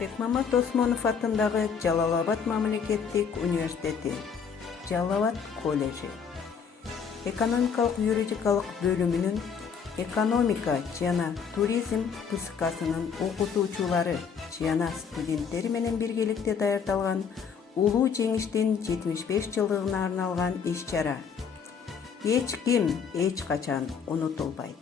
Бекмамат Осмонов атындагы Жалал-Абад мамлекеттик университети, Жалал-Абад колледжи, экономикалык юридикалык бөлүмүнүн экономика жана туризм КСКсынын окутуучулары жана студенттери менен биргеликте даярдалган улуу жеңиштин 75 жылдыгына арналган иш-чара эч ким эч качан унутулбайт.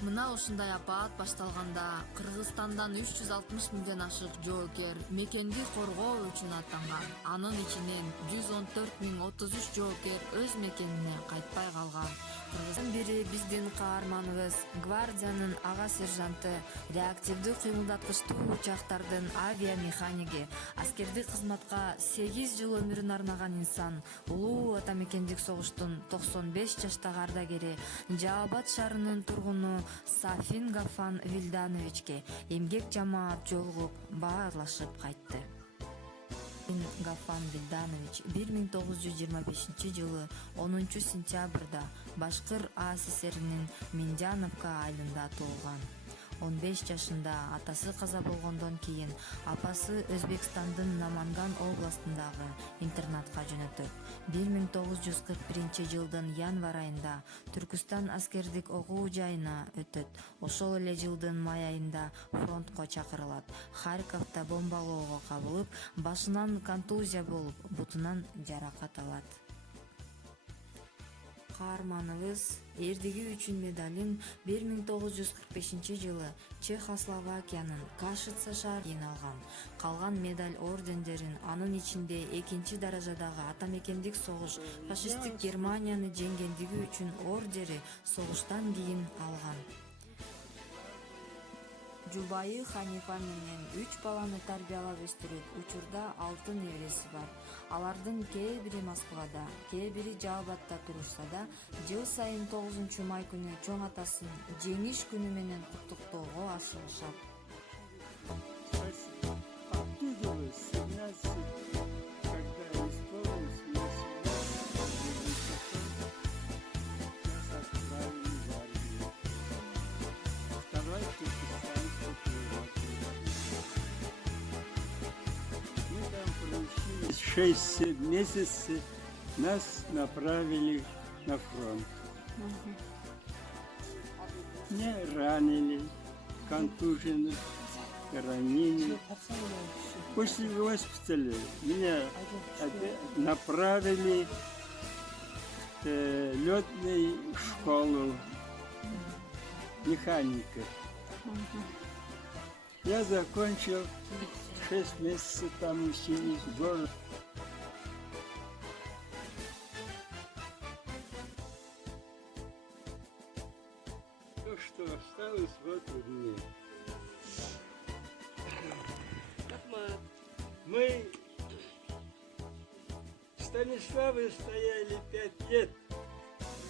Мына ушундай апаат башталганда Кыргызстандан 360 миңден ашык жоокер мекенди коргоо үчүн аттанган. Анын ичинен 114.033 жоокер өз мекенине кайтпай калган. Кыргызстан бири биздин каарманыбыз гвардиянын ага сержанты, реактивдүү кыймылдаткычтуу учактардын авиамеханиги, аскердик кызматка 8 жыл өмүрүн арнаган инсан, улуу ата мекендик согуштун 95 жаштагы ардагери, Жалал-Абад шаарынын тургуну Сафин Гафан Вилдановичке эмгек жамаат жолугуп баарлашып кайтты. Гафан Вилданович 1925 жылы 10 сентябрда Башкыр АССРнин Миндяновка айылында туулган. 15 жашында атасы каза болгондон кийин апасы Өзбекстандын Наманган областындагы интернатка жөнөтөт. 1941 жылдын январь айында Түркүстан аскердик окуу жайына өтөт. Ошол эле жылдын май айында фронтко чакырылат. Харьковто бомбалоого кабылып, башынан контузия болуп, бутунан жаракат алат. Каарманыбыз эрдиги үчүн медалин 1945 жылы Чехословакиянын Кашица шаарынан алган. Калган медаль ордендерин анын ичинде экинчи даражадагы ата мекендик согуш фашисттик Германияны жеңгендиги үчүн ордери согуштан кийин алган. Жубайы Ханифа менен 3 баланы тарбиялап өстүрүп, учурда 6 небереси бар. Алардын кээ бири Москвада, кээ бири Жалал-Абадта турушса да, жыл сайын 9 май күнү чоң атасын жеңиш күнү менен куттуктоого ашыгышат. Шесть месяцев нас направили на фронт. Меня ранили, контужены, ранили. После госпиталя меня направили в летную школу механика. Я закончил 6 месяцев там учились в городе. То, что осталось, вот у меня. Мы в Станиславе стояли 5 лет.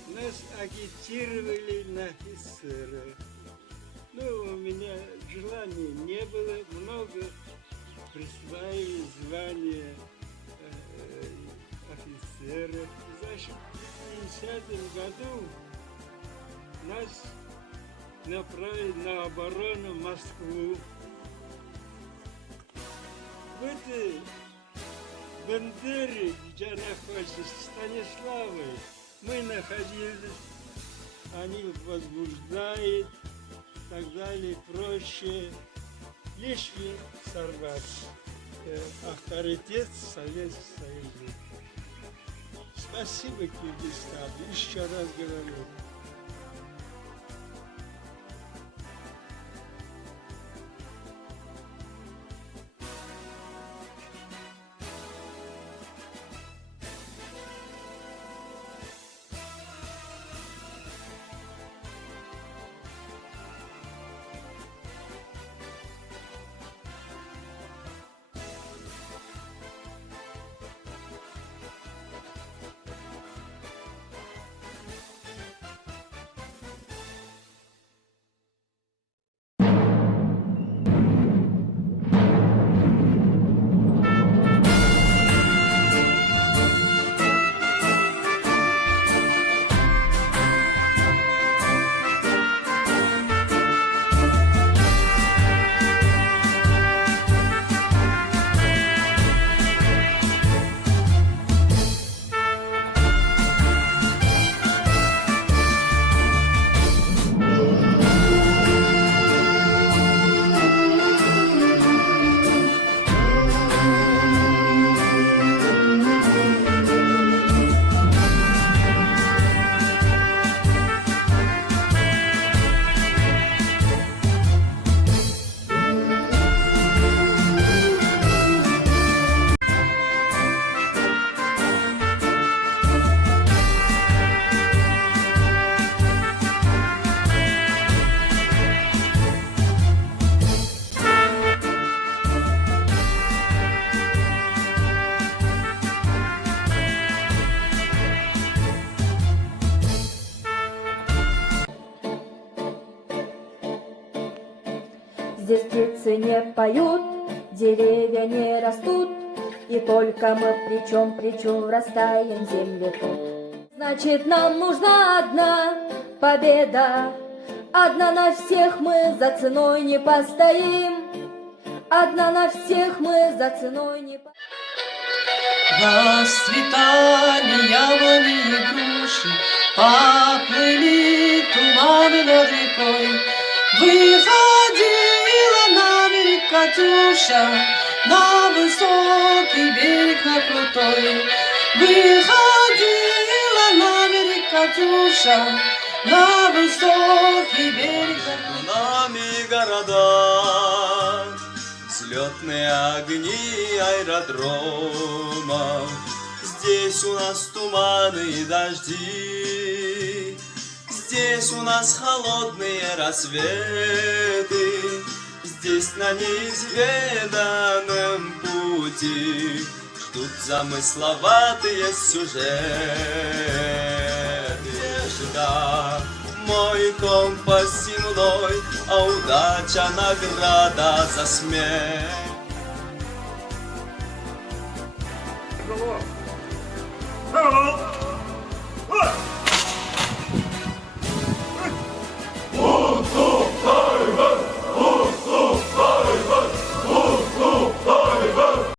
Нас агитировали на офицера. Ну, у меня желания не было, много присваивали звание офицера. Значит, в 50-м году нас направили на оборону Москву. В этой Бандере, где находится Станиславы, мы находились, они возбуждают, так далее, проще, лишь сорвать авторитет Советского Союза. Спасибо, Киргизстан, еще раз говорю. Здесь птицы не поют, деревья не растут, и только мы плечом к плечу врастаем в земле тут. Значит, нам нужна одна победа, одна на всех мы за ценой не постоим, одна на всех мы за ценой не постоим. Расцветали яблони и груши, поплыли туманы над рекой. Выходила на берег Катюша, на высокий берег, на крутой. Выходила на берег Катюша, на высокий берег, на крутой. Нами города, взлетные огни аэродрома. Здесь у нас туманы и дожди, здесь у нас холодные рассветы, здесь на неизведанном пути ждут замысловатые сюжеты. Надежда, мой компас земной, а удача награда за смерть. Hello.